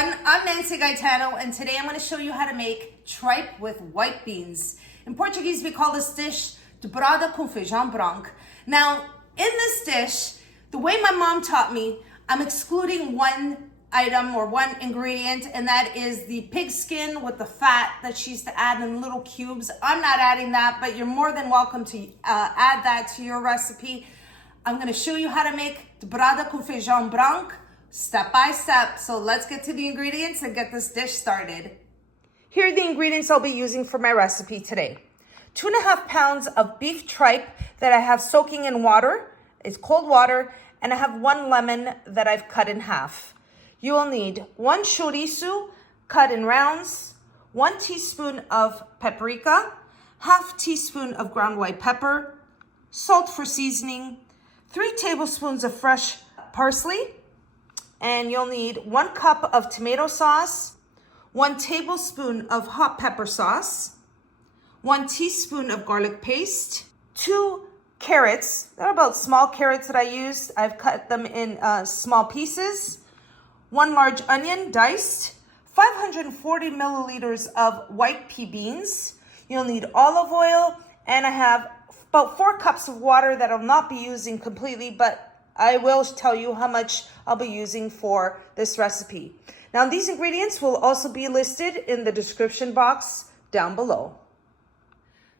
everyone, I'm Nancy Gaetano, and today I'm going to show you how to make tripe with white beans. In Portuguese, we call this dish Dobrada com Feijão Branco. Now, in this dish, the way my mom taught me, I'm excluding one item or one ingredient, and that is the pig skin with the fat that she used to add in little cubes. I'm not adding that, but you're more than welcome to add that to your recipe. I'm going to show you how to make Dobrada com Feijão Branco step by step. So let's get to the ingredients and get this dish started. Here are the ingredients I'll be using for my recipe today. 2.5 pounds of beef tripe that I have soaking in water. It's cold water, and I have 1 lemon that I've cut in half. You will need 1 chourico cut in rounds, 1 teaspoon of paprika, half teaspoon of ground white pepper, salt for seasoning, 3 tablespoons of fresh parsley, and you'll need 1 cup of tomato sauce, 1 tablespoon of hot pepper sauce, 1 teaspoon of garlic paste, 2 carrots. They're about small carrots that I used. I've cut them in small pieces. 1 large onion diced, 540 milliliters of white pea beans. You'll need olive oil, and I have about 4 cups of water that I'll not be using completely, but I will tell you how much I'll be using for this recipe. Now, these ingredients will also be listed in the description box down below.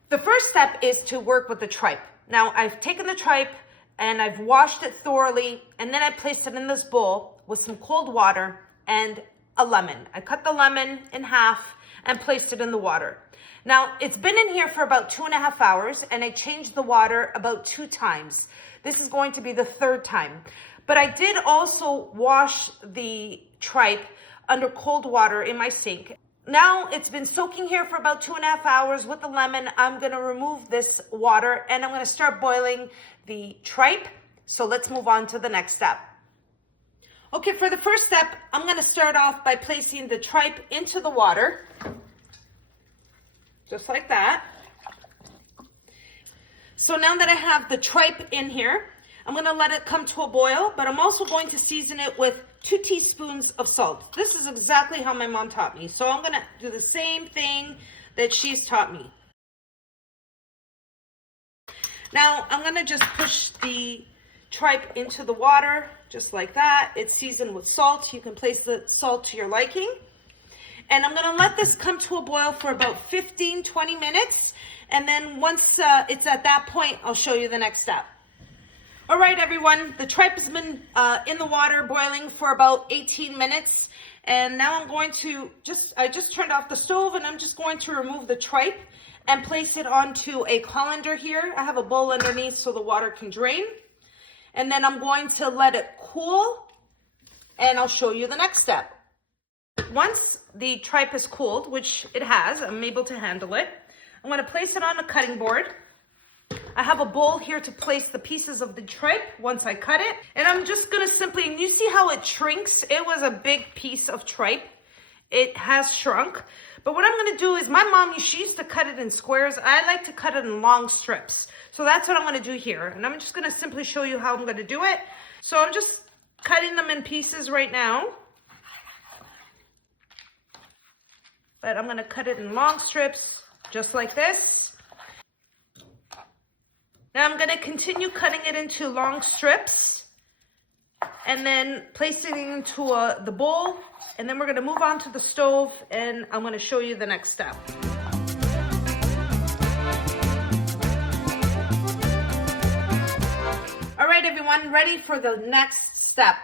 The first step is to work with the tripe. Now, I've taken the tripe and I've washed it thoroughly, and then I placed it in this bowl with some cold water and a lemon. I cut the lemon in half and placed it in the water. Now, it's been in here for about 2.5 hours, and I changed the water about 2 times. This is going to be the 3rd time. But I did also wash the tripe under cold water in my sink. Now it's been soaking here for about 2.5 hours with the lemon. I'm going to remove this water, and I'm going to start boiling the tripe. So let's move on to the next step. Okay, for the first step, I'm going to start off by placing the tripe into the water. Just like that. So now that I have the tripe in here, I'm going to let it come to a boil, but I'm also going to season it with 2 teaspoons of salt. This is exactly how my mom taught me. So I'm going to do the same thing that she's taught me. Now I'm going to just push the tripe into the water, just like that. It's seasoned with salt. You can place the salt to your liking. And I'm going to let this come to a boil for about 15-20 minutes. And then once it's at that point, I'll show you the next step. All right, everyone, the tripe has been in the water boiling for about 18 minutes. And now I'm going to I just turned off the stove, and I'm just going to remove the tripe and place it onto a colander here. I have a bowl underneath so the water can drain. And then I'm going to let it cool, and I'll show you the next step. Once the tripe is cooled, which it has, I'm able to handle it. I'm going to place it on a cutting board. I have a bowl here to place the pieces of the tripe once I cut it. And I'm just going to simply, and you see how it shrinks? It was a big piece of tripe. It has shrunk. But what I'm going to do is, my mom, she used to cut it in squares. I like to cut it in long strips. So that's what I'm going to do here. And I'm just going to simply show you how I'm going to do it. So I'm just cutting them in pieces right now. But I'm going to cut it in long strips, just like this. Now I'm going to continue cutting it into long strips, and then placing it into the bowl. And then we're going to move on to the stove, and I'm going to show you the next step. All right, everyone, ready for the next step.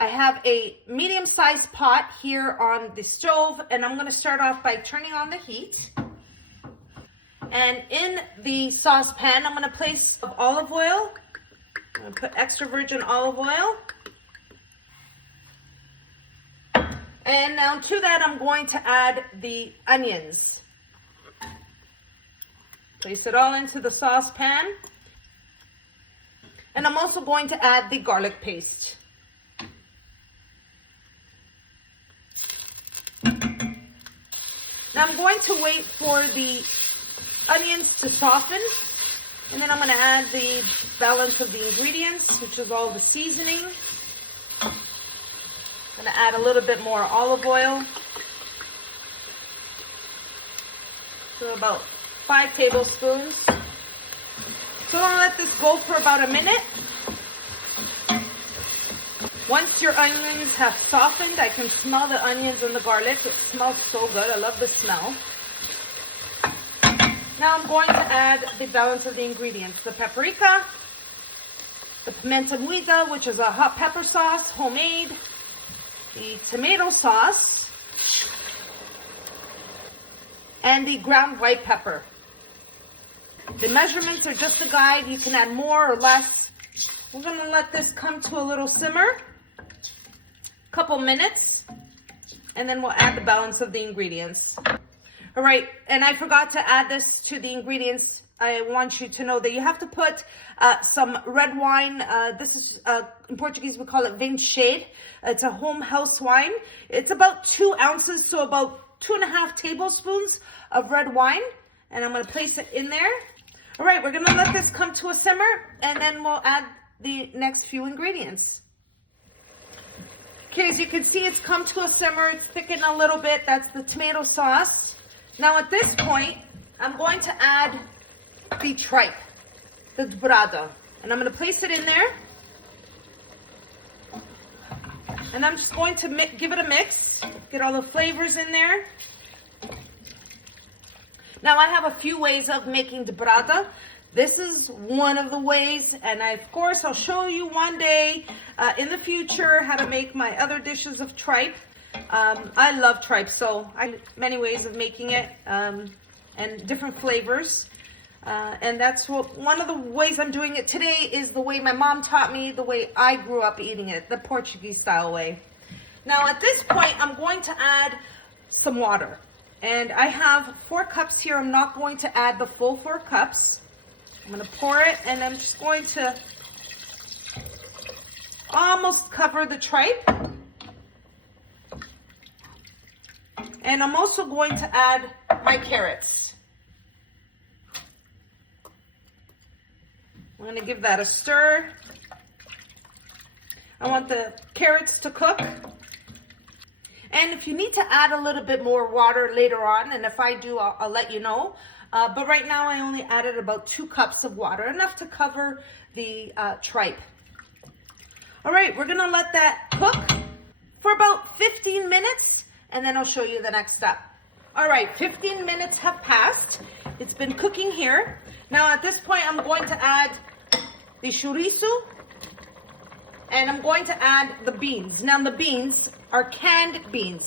I have a medium-sized pot here on the stove, and I'm going to start off by turning on the heat. And in the saucepan, I'm going to place olive oil. I'm going to put extra virgin olive oil. And now to that, I'm going to add the onions. Place it all into the saucepan. And I'm also going to add the garlic paste. Now I'm going to wait for the onions to soften, and then I'm going to add the balance of the ingredients, which is all the seasoning. I'm gonna add a little bit more olive oil. So about 5 tablespoons. So I'll let this go for about a minute. Once your onions have softened, I can smell the onions and the garlic. It smells so good. I love the smell. Now I'm going to add the balance of the ingredients. The paprika, the pimenta moída, which is a hot pepper sauce, homemade, the tomato sauce, and the ground white pepper. The measurements are just a guide. You can add more or less. We're going to let this come to a little simmer, couple minutes, and then we'll add the balance of the ingredients. All right, and I forgot to add this to the ingredients. I want you to know that you have to put some red wine. This is, in Portuguese, we call it Deixei. It's a home house wine. It's about 2 ounces, so about 2.5 tablespoons of red wine. And I'm going to place it in there. All right, we're going to let this come to a simmer, and then we'll add the next few ingredients. Okay, as you can see, it's come to a simmer. It's thickened a little bit. That's the tomato sauce. Now at this point, I'm going to add the tripe, the dobrada. And I'm going to place it in there. And I'm just going to give it a mix. Get all the flavors in there. Now I have a few ways of making dobrada. This is one of the ways, and of course I'll show you one day in the future how to make my other dishes of tripe. I love tripe, so I have many ways of making it and different flavors. And that's one of the ways I'm doing it today is the way my mom taught me, the way I grew up eating it, the Portuguese style way. Now at this point, I'm going to add some water. And I have 4 cups here. I'm not going to add the full 4 cups. I'm going to pour it, and I'm just going to almost cover the tripe. And I'm also going to add my carrots. I'm going to give that a stir. I want the carrots to cook. And if you need to add a little bit more water later on, and if I do, I'll let you know. But right now I only added about 2 cups of water, enough to cover the tripe. All right, we're gonna let that cook for about 15 minutes, and then I'll show you the next step. All right, 15 minutes have passed. It's been cooking here. Now at this point, I'm going to add the chourico, and I'm going to add the beans. Now the beans are canned beans.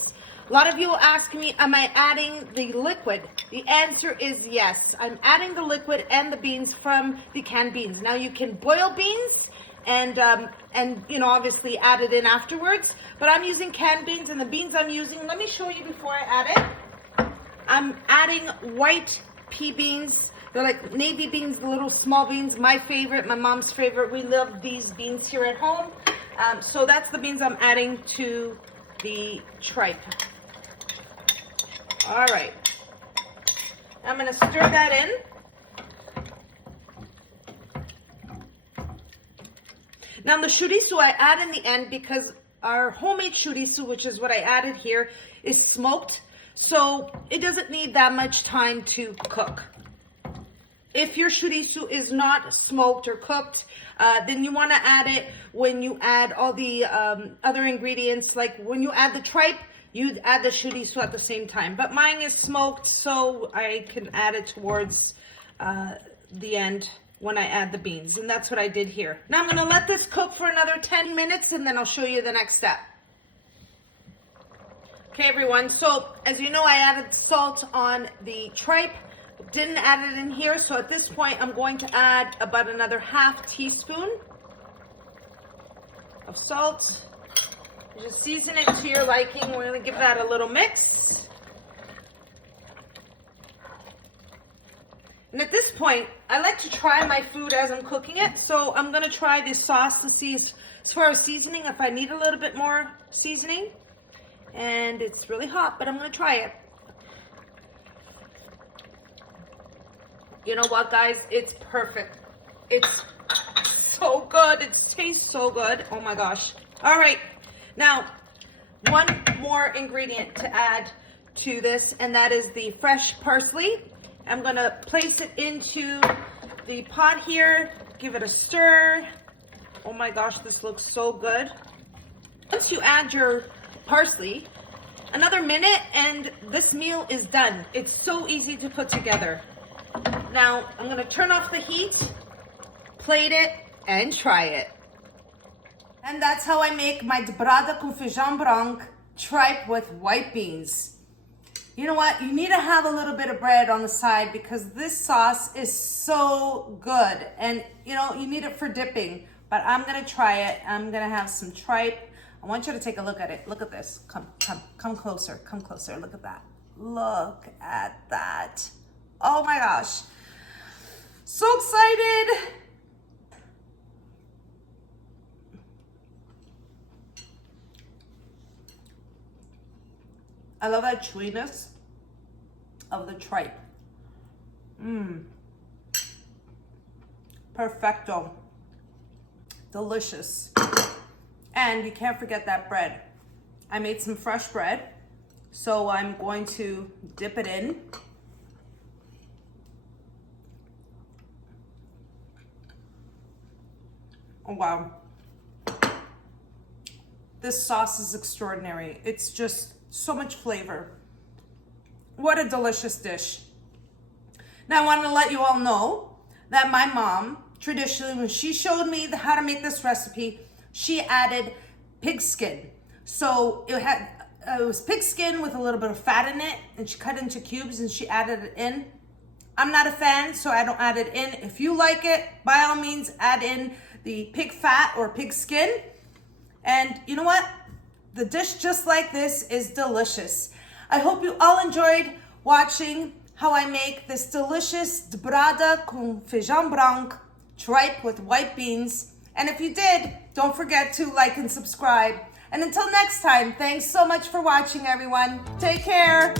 A lot of you will ask me, am I adding the liquid? The answer is yes. I'm adding the liquid and the beans from the canned beans. Now you can boil beans and you know, obviously add it in afterwards, but I'm using canned beans, and the beans I'm using, let me show you before I add it. I'm adding white pea beans. They're like navy beans, the little small beans, my favorite, my mom's favorite. We love these beans here at home. So that's the beans I'm adding to the tripe. All right. I'm going to stir that in. Now the chourico I add in the end because our homemade chourico, which is what I added here, is smoked. So it doesn't need that much time to cook. If your chourico is not smoked or cooked, then you want to add it when you add all the other ingredients. Like when you add the tripe, you'd add the chourico at the same time. But mine is smoked, so I can add it towards the end when I add the beans. And that's what I did here. Now I'm going to let this cook for another 10 minutes, and then I'll show you the next step. Okay, everyone. So as you know, I added salt on the tripe. Didn't add it in here, so at this point I'm going to add about another ½ teaspoon of salt. Just season it to your liking. We're going to give that a little mix. And at this point, I like to try my food as I'm cooking it, so I'm going to try this sauce to see as far as seasoning, if I need a little bit more seasoning. And it's really hot, but I'm going to try it. You know what, guys? It's perfect. It's so good. It tastes so good. Oh my gosh. All right. Now, one more ingredient to add to this, and that is the fresh parsley. I'm gonna place it into the pot here, give it a stir. Oh my gosh, this looks so good. Once you add your parsley, another minute and this meal is done. It's so easy to put together. Now, I'm gonna turn off the heat, plate it, and try it. And that's how I make my dobrada com feijão branco tripe with white beans. You know what? You need to have a little bit of bread on the side because this sauce is so good. And you know, you need it for dipping, but I'm gonna try it. I'm gonna have some tripe. I want you to take a look at it. Look at this. Come closer, come closer. Look at that. Look at that. Oh my gosh. So excited. I love that chewiness of the tripe. Perfecto. Delicious. And you can't forget that bread. I made some fresh bread, so I'm going to dip it in. Oh wow. This sauce is extraordinary. It's just so much flavor. What a delicious dish. Now I want to let you all know that my mom, traditionally, when she showed me how to make this recipe, she added pig skin. So it was pig skin with a little bit of fat in it, and she cut it into cubes and she added it in. I'm not a fan, so I don't add it in. If you like it, by all means, add in the pig fat or pig skin. And you know what? The dish just like this is delicious. I hope you all enjoyed watching how I make this delicious dobrada com feijão branco tripe with white beans. And if you did, don't forget to like and subscribe. And until next time, thanks so much for watching, everyone. Take care.